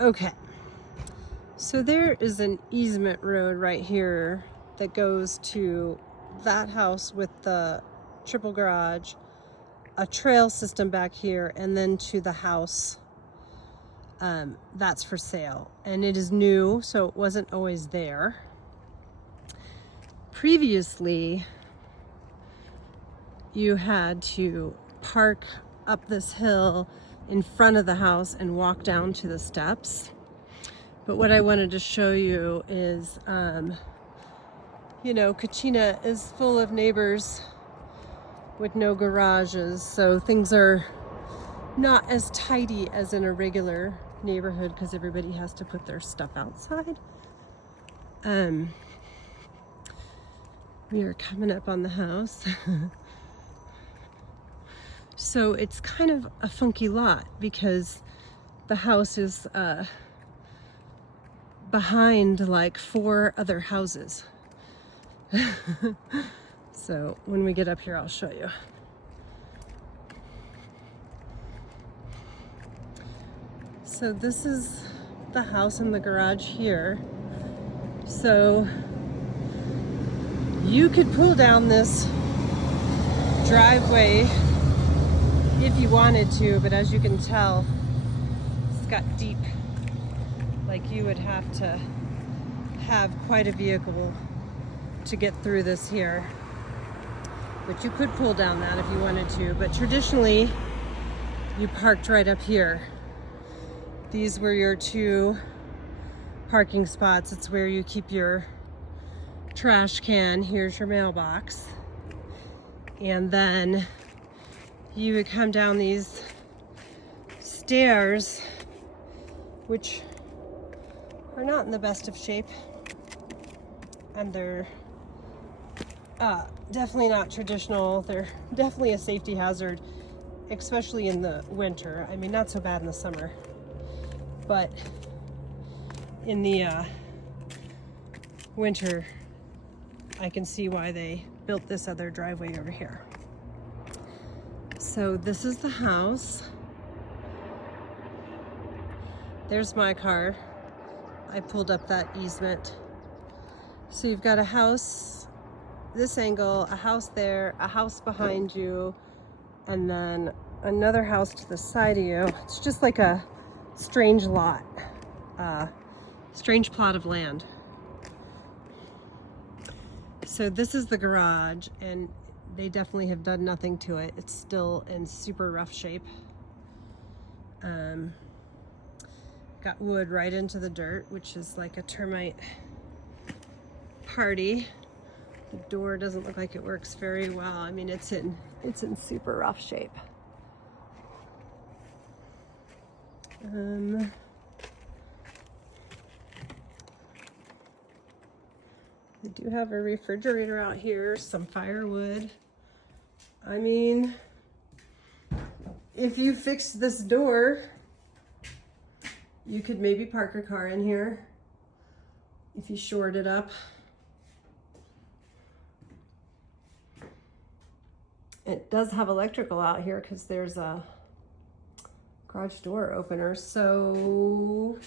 Okay, so there is an easement road right here that goes to that house with the triple garage, a trail system back here, and then to the house that's for sale. And it is new, so it wasn't always there. Previously, you had to park up this hill in front of the house and walk down to the steps. But what I wanted to show you is, you know, Kachina is full of neighbors with no garages, so things are not as tidy as in a regular neighborhood because everybody has to put their stuff outside. We are coming up on the house. So it's kind of a funky lot because the house is behind like 4 other houses. So when we get up here, I'll show you. So this is the house and the garage here. So you could pull down this driveway if you wanted to, but as you can tell, it's got deep, like you would have to have quite a vehicle to get through this here. But you could pull down that if you wanted to, but traditionally you parked right up here. These were your 2 parking spots. It's where you keep your trash can. Here's your mailbox. And then you would come down these stairs, which are not in the best of shape. And they're definitely not traditional. They're definitely a safety hazard, especially in the winter. I mean, not so bad in the summer, but in the winter, I can see why they built this other driveway over here. So this is the house. There's my car. I pulled up that easement. So you've got a house this angle, a house there, a house behind you, and then another house to the side of you. It's just like a strange lot, strange plot of land. So this is the garage, and they definitely have done nothing to it. It's still in super rough shape. Got wood right into the dirt, which is like a termite party. The door doesn't look like it works very well. I mean, it's in super rough shape. They do have a refrigerator out here, some firewood. I mean, if you fixed this door, you could maybe park a car in here if you shored it up. It does have electrical out here because there's a garage door opener. So,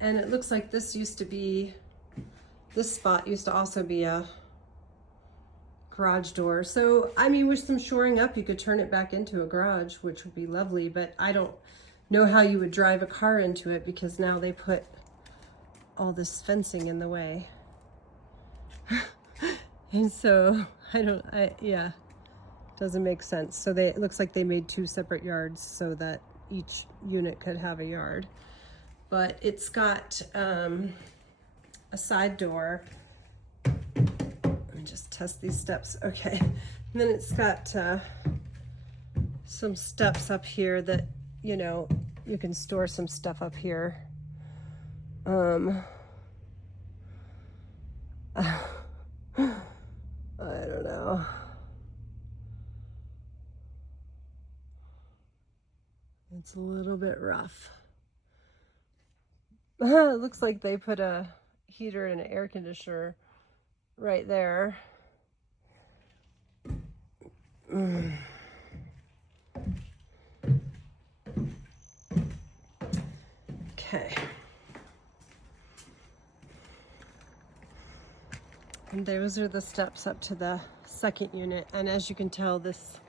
and it looks like this used to be, this spot used to also be a garage door. So, I mean, with some shoring up, you could turn it back into a garage, which would be lovely, but I don't know how you would drive a car into it because now they put all this fencing in the way. And so, yeah. Doesn't make sense. So it looks like they made 2 separate yards so that each unit could have a yard. But it's got a side door. Let me just test these steps. Okay. And then it's got some steps up here that, you know, you can store some stuff up here. I don't know. It's a little bit rough. It looks like they put a heater and an air conditioner right there. Okay. And those are the steps up to the second unit. And as you can tell, this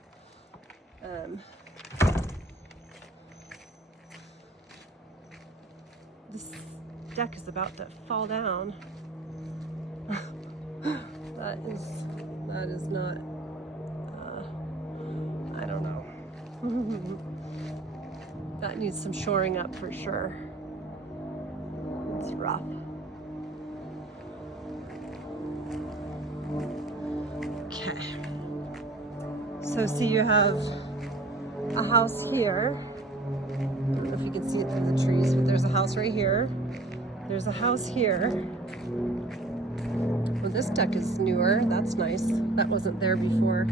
this deck is about to fall down. that is not, I don't know. That needs some shoring up for sure. It's rough. Okay. So see, you have a house here. I don't know if you can see it through the trees, but there's a house right here. There's a house here. Well, this deck is newer. That's nice. That wasn't there before.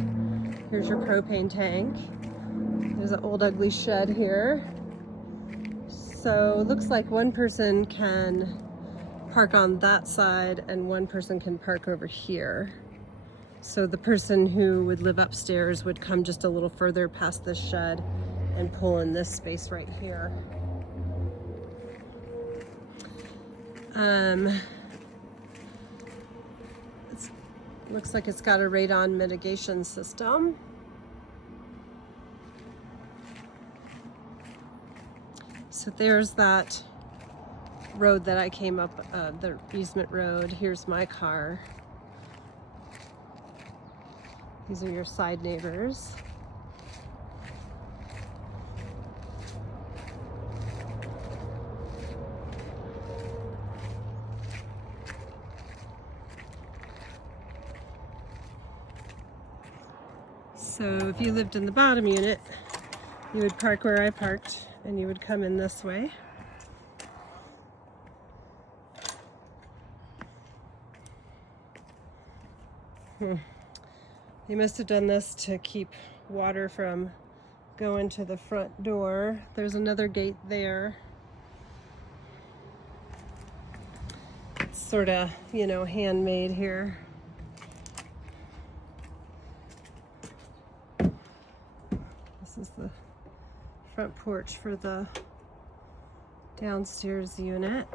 Here's your propane tank. There's an old ugly shed here. So it looks like one person can park on that side and one person can park over here. So the person who would live upstairs would come just a little further past this shed and pull in this space right here. Looks like it's got a radon mitigation system. So there's that road that I came up, the easement road. Here's my car. These are your side neighbors. So if you lived in the bottom unit, you would park where I parked and you would come in this way. They must have done this to keep water from going to the front door. There's another gate there. It's sort of, you know, handmade here. This is the front porch for the downstairs unit.